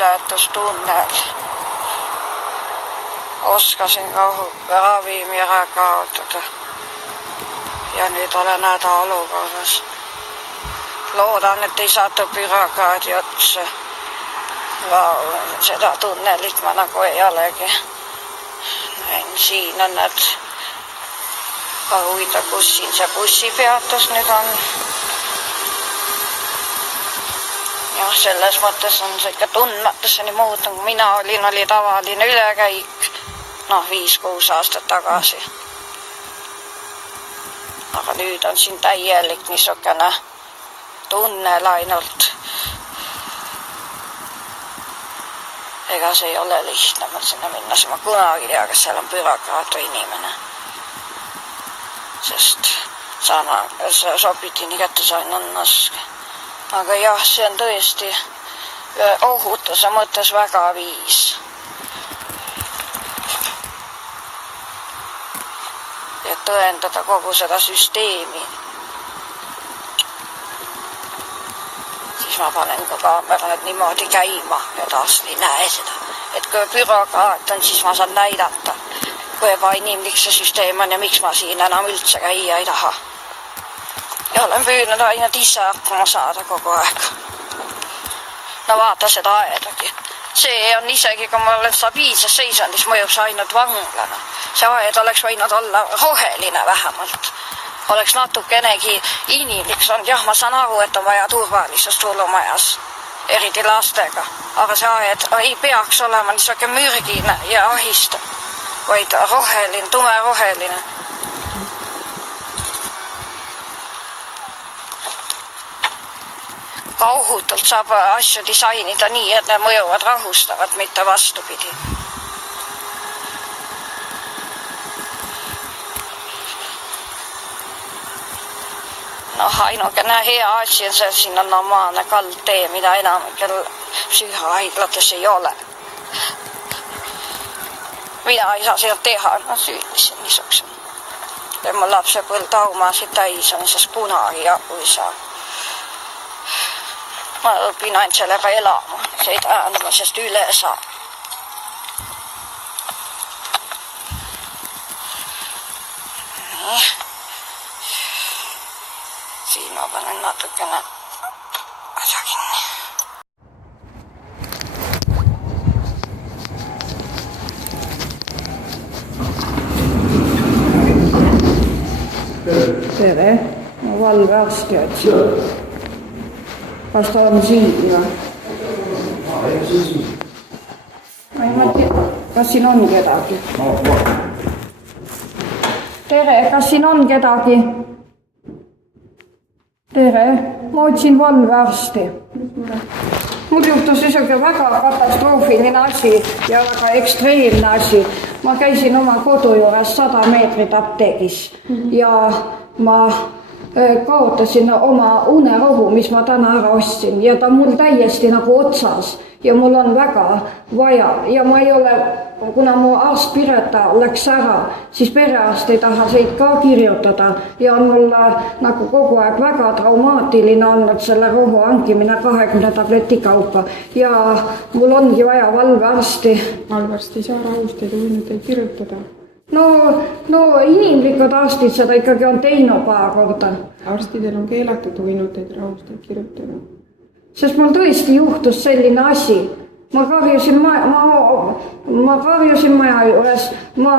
ületustunnel. Oskasin ravimi ära kaotada. Ja nüüd olen hädaolukorras. Loodan, et ei satu bürokraadi otsa. Seda tunnelit ma nagu ei olegi. Näin, siin on need huvitav, kus siin see bussipeatus nüüd on. Jah, selles mõttes on see ikka tundmatuseni muutunud, kui mina olin, oli tavaline ülekäik. 5-6 aastat tagasi. Aga nüüd on siin täielik niisugune tunnel ainult. Ega see ei ole lihtne mul sinna minna, ma kunagi tea, kas seal on bürokraat või inimene. Sest sobitini kätte sain on naske. Aga jah, see on tõesti ohutuse mõttes väga viis. Ja tõendada kogu seda süsteemi. Siis ma panen ka kaamerad niimoodi käima ja taas ei näe seda. Et kui bürokraat on, siis ma saan näidata, kui ebainimlik see süsteem on ja miks ma siin enam üldse käia ei taha. Ja olen püüdnud ainult ise hakkama saada kogu aeg. No vaata seda aedagi. See on isegi, kui ma olen stabiilses seisundis, mõjub see ainult vanglana. See aed oleks võinud olla roheline vähemalt. Oleks natukenegi inimlik olnud. Jah, ma saan aru, et on vaja turvalisust hullumajas, eriti lastega. Aga see aed ei peaks olema niisugune mürgine ja ahistav, vaid roheline, tumeroheline. Ohutult saab asju disainida nii, et need mõjuvad rahustavad, mitte vastupidi. Ainukene hea asi on see, et siin on normaalne kaldtee, mida enamikel psühhohaiglates ei ole. Mina ei saa seda teha, süüdisin niisuguse. Ja mul lapse põld aumasid täis on, sest punagi jagu ei saa. Ma õpin ainult sellega elama, see ei tähenda, ma sest üle saa. Nii. Siin ma panen natukene asja kinni. Tere, ma valvearsti otsin. Kas ta on siin või? Kas siin on kedagi? Tere, kas siin on kedagi? Tere, ma otsin valvearsti. Mul juhtus niisugune väga katastroofiline asi ja väga ekstreemne asi. Ma käisin oma kodu juures 100 meetrit apteegis ja ma kaotasin oma unerohu, mis ma täna ära ostsin ja ta mul täiesti nagu otsas ja mul on väga vaja ja ma ei ole, kuna mu arst Pireta läks ära, siis perearst ei taha seid ka kirjutada ja on mul nagu kogu aeg väga traumaatiline olnud selle rohu hankimine 20 tableti kaupa ja mul ongi vaja valvearsti. Valvearst ei saa rahusteid uinuteid kirjutada. No inimlikud arstid seda ikkagi on teinud paar korda. Arstidel on keelatud uinuteid rahusteid kirjutada. Sest mul tõesti juhtus selline asi. Ma karjusin maja juures, ma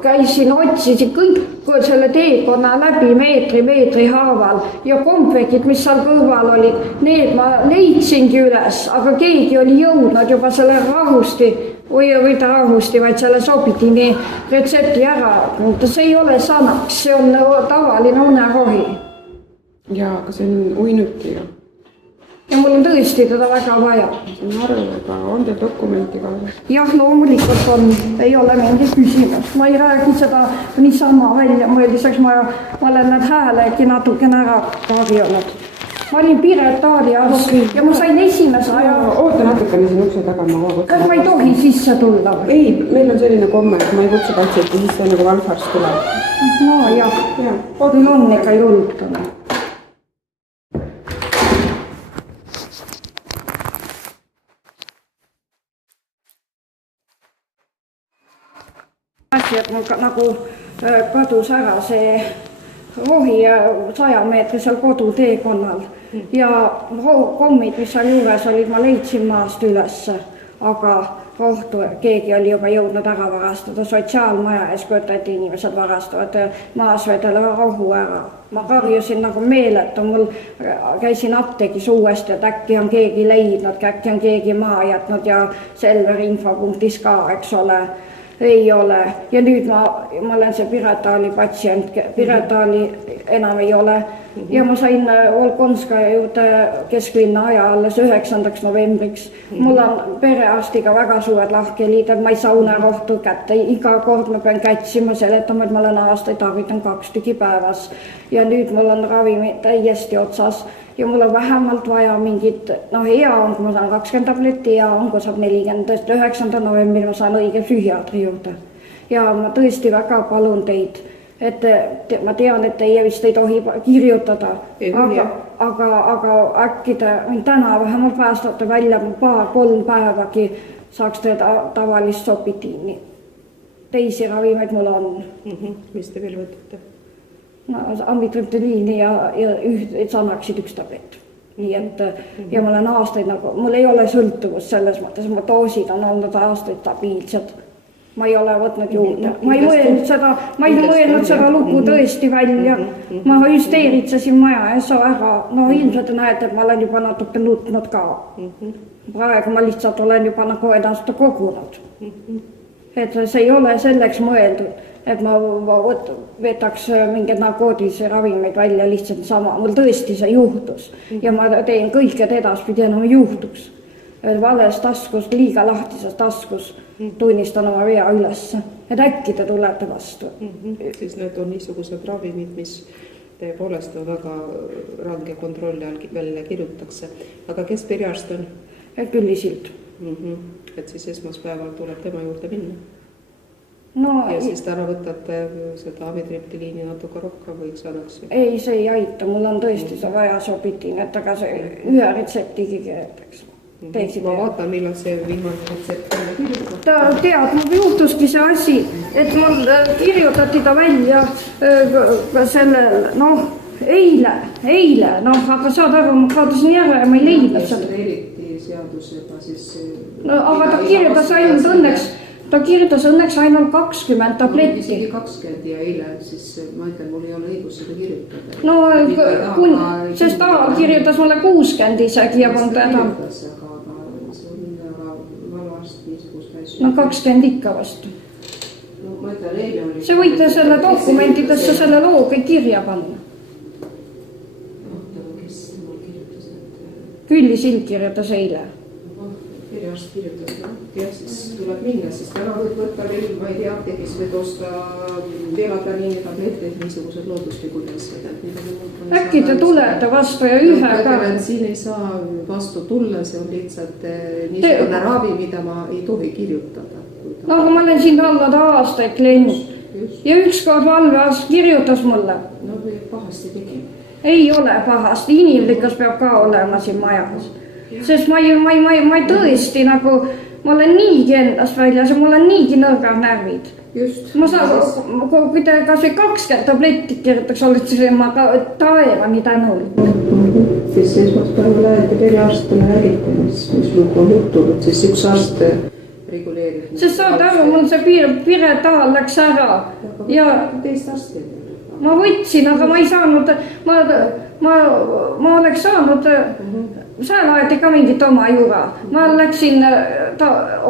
käisin, otsisin kõik selle teekonna läbi meetri haaval ja kompvekid, mis seal kõrval olid, need ma leidsingi üles, aga keegi oli jõudnud juba selle rahusti, vaid selle sobitini retsepti ära. See ei ole sanaks, see on tavaline unerohi. Jaa, aga see on uinuti ju. Ja mul on tõesti teda väga vaja. See on aru, aga on teil dokumenti kaasas? Jah, loomulikult on. Ei ole mingi küsimus. Ma ei räägi seda niisama välja mõeldiseks. Ma olen need häälegi natukene ära karjunud. Ma olin Piretaadi arst ja ma sain esimese aja... Oota natukene siin ukse taga. Kas ma ei tohi sisse tulla? Ei, meil on selline komme, et ma ei kutsu patsienti sisse, nagu valfarst tuleb. No jah, meil on ikka jultanud. asi, et mul nagu kadus ära see rohi 100 meetri seal koduteekonnal ja kommid, mis seal juures olid, ma leidsin maast ülesse, aga rohtu keegi oli juba jõudnud ära varastada, sotsiaalmaja ees kujutati inimesed varastavad maas vedele rohu ära. Ma karjusin nagu meeletu, mul käisin apteegis uuesti, et äkki on keegi leidnud, äkki on keegi maa jätnud ja Selveri infopunktis ka, eks ole, ei ole. Ja nüüd ma olen see Piretaali patsient, Piretaali enam ei ole. Ja ma sain Volkonskaja juurde kesklinna aja alles 9. novembriks. Mul on perearstiga väga suured lahkhelid, et ma ei saa unerohtu kätte. Iga kord ma pean kätsima, seletama, et ma olen aastaid tarvitan 2 tüki päevas. Ja nüüd mul on ravimi täiesti otsas ja mul on vähemalt vaja mingit, hea on, kui ma saan 20 tabletti, hea on, kui saab 40. 9. novembril ma saan õige psühhiaatri juurde. Ja ma tõesti väga palun teid, et ma tean, et teie vist ei tohi kirjutada, aga äkki te mind täna vähemalt päästate välja 2-3 päevagi saaks te tavalist sopitiini. Teisi ravimeid mul on. Mis te veel võtate? Amitriptyliini ja sanaksid 1 tablett. Nii et, ja ma olen aastaid nagu, mul ei ole sõltuvust selles mõttes, mu doosid on olnud aastaid stabiilsed. Ma ei ole võtnud juurde. Ma ei mõelnud seda lugu tõesti välja. Ma hüsteeritsesin maja ees ära. Ilmselt näete, et ma olen juba natuke nutnud ka. Praegu ma lihtsalt olen juba nagu ennast kogunud. Et see ei ole selleks mõeldud, et ma võtaks mingeid narkootilisi ravimeid välja lihtsalt sama. Mul tõesti see juhtus ja ma teen kõik, et edaspidi enam juhtuks. Vales taskus, liiga lahtises taskus tunnistan oma vea ülesse, et äkki te tulete vastu. Siis need on niisugused ravimid, mis tõepoolest on väga range kontrolli all välja kirjutakse. Aga kes perearst on? Külli Sild. Et siis esmaspäeval tuleb tema juurde minna. Ja siis täna võtate seda amitriptyliini natuke rohkem võiks annaks? Ei, see ei aita, mul on tõesti see vaja sobitiin, et aga see ühe retseptigi keeretaks. Ma vaatan, millal see viimane retsept kirjutab. Ta tead, mul juhtuski see asi, et mul kirjutati ta välja sellel, eile, aga saad aru, ma kaotasin järve ja ma ei leidnud seda. Eriti seadusega siis... Aga ta kirjutas õnneks ainult 20 tabletti. Isegi 20 ja eile, siis ma ütlen, mul ei ole õigus seda kirjutada. Sest ta kirjutas mulle 60 isegi ja polnud enam. 20 ikka vastu. See võite selle dokumentidesse selle loo kõik kirja panna. Külli Sild kirjutas eile. Kirjast kirjutas, ja siis tuleb minna, siis täna võib võtta veel, ma ei tea, apteegis võid osta velataniini tabletteid, niisugused looduslikud asjad. Äkki te tulete vastu ja ühe ka? Siin ei saa vastu tulla, see on lihtsalt niisugune ravi, mida ma ei tohi kirjutada. Aga ma olen siin olnud aastaid klient ja ükskord valvearst kirjutas mulle. Pahasti tegi. Ei ole pahasti, inimlikkus peab ka olema siin majas. Sest ma tõesti nagu, ma olen niigi endast väljas ja mul on niigi nõrgad närvid. Just. Ma saan, kui te kas või 20 tabletti kirjutaks, olete ma ka taevani tänulik. Siis esmaspäeval lähete perearstile räägite, mis lugu on juhtunud, siis üks arst reguleerib. Sest saad aru, mul see Piretaal läks ära. Ja teist arsti. Ma võtsin, aga ma ei saanud, ma oleks saanud, seal aeti ka mingit oma jura. Ma läksin,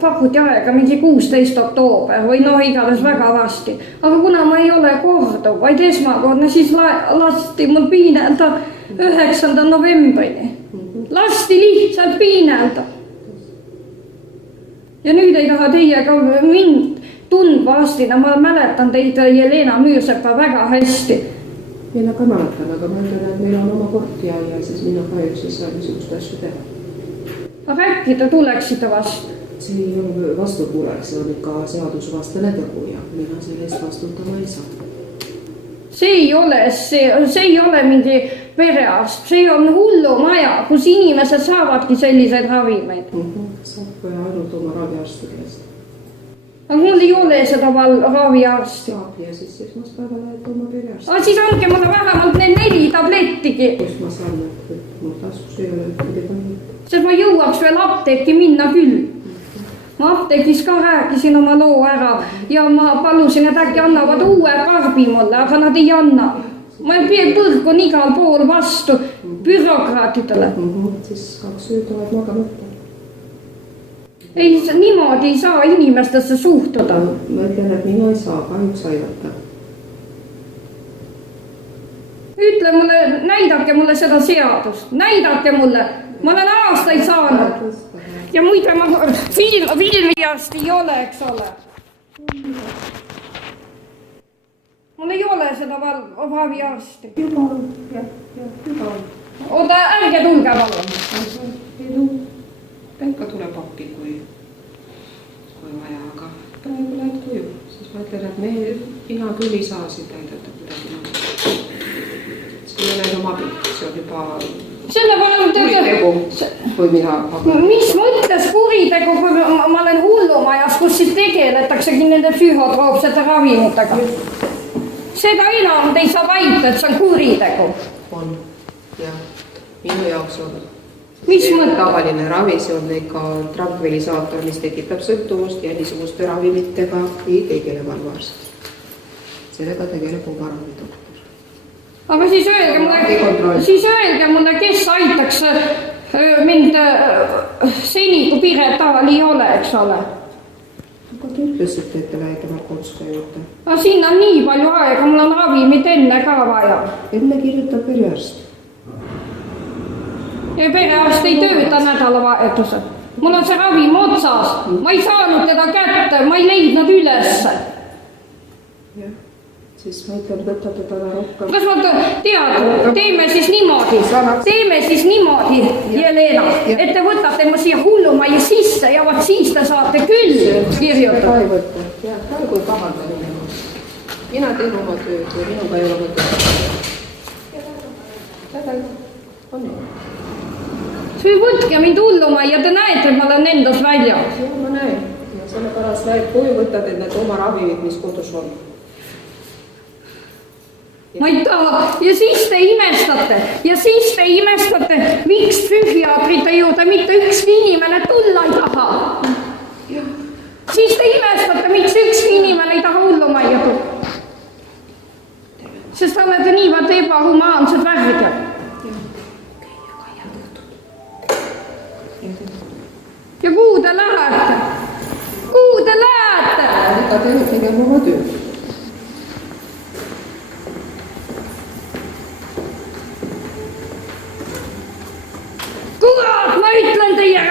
pakuti aega mingi 16 oktoober või igales väga vasti. Aga kuna ma ei ole korduv, vaid esmakordne, siis lasti mul piinelda 9. novembrini. Lasti lihtsalt piinelda. Ja nüüd ei taha teie ka mind tundva arstina, ma mäletan teid Jelena Müürsepa väga hästi. Mina ka mäletan, aga ma ütlen, et meil on oma kord ja siis mina kahjuks ei saa niisugust asju teha. Aga äkki te tuleksite vastu? See ei ole vastu tuleks, see on ikka seadusvastane tegu ja mina sellest vastutama ei saa. See ei ole mingi perearst, see on hullumaja, kus inimesed saavadki selliseid ravimeid. Saab ainult oma raviarsti käest. aga mul ei ole seda raviarsti. Saab ja siis esmaspäeval lähed oma perearsti. Aga siis andke mulle vähemalt need 4 tablettigi. Kust ma saan, et mul taskus ei ole midagi pannud. Sest ma jõuaks veel apteeki minna küll. Ma apteegis ka rääkisin oma loo ära ja ma palusin, et äkki annavad uue karbi mulle, aga nad ei anna. Ma põrkun igal pool vastu bürokraatidele. Siis 2 ööd oled magamata. Ei, niimoodi ei saa inimestesse suhtuda. Ma ütlen, et mina ei saa kahjuks aidata. Ütle mulle, näidake mulle seda seadust. Näidake mulle. Ma olen aastaid saanud. Ja muide, ma filmiast ei ole, eks ole. Mul ei ole seda raviarsti. Juba on, jah, juba on. Oota, ärge tulge palun. Ta ikka tuleb appi, kui vaja, aga praegu lähed koju. Siis ma ütlen, et mina küll ei saa sind aidata kuidagi. See ei ole enam abi, see on juba kuritegu, kui mina hakkab. Mis mõttes kuritegu, kui ma olen hullumajas, kus siis tegeletaksegi nende psühhotroopsete ravimitega? Seda enam te ei saa väita, et see on kuritegu. On, jah. Minu jaoks on. Mis mõte? Tavaline ravi, see on ikka tranquillisaator, mis tekitab sõltuvust ja niisuguste ravimitega ei tegele valvaarst. Sellega tegeleb oma ravidoktor. Aga siis öelge mulle, kes aitaks mind seni, kui Piret Aal ei ole, eks ole. Aga te ütlesite, et te lähete Markovska juurde. Aga sinna on nii palju aega, mul on ravimid enne ka vaja. Enne kirjutab perearst. Ja perearst ei tööta nädalavahetusel. Mul on see ravim otsas. Ma ei saanud teda kätte, ma ei leidnud ülesse. Jah, siis ma ütlen, võtate teda rohkem. Kas ma tead, teeme siis niimoodi, Jelena, et te võtate ma siia hullumajja sisse ja vaat siis te saate küll kirjutada. Ka ei võtta. Jah, praegu ei pahanda minema. Mina teen oma tööd ja minuga ei ole mõtet. Väga on ju. Siis võtke mind hullumajja, te näete, et ma olen endas väljas. Jah, ma näen. Ja sellepärast lähed koju, võtad need oma ravimid, mis kodus on. Ma ei taha. Ja siis te imestate, miks psühhiaatrite juurde mitte ükski inimene tulla ei taha. Siis te imestate, miks ükski inimene ei taha hullumajja tulla. Sest te olete niivõrd ebahumaansed värdjad. Ja kuhu te lähete? Kuhu te lähete? Võta te tegema oma tööd. Kurat, ma ütlen teie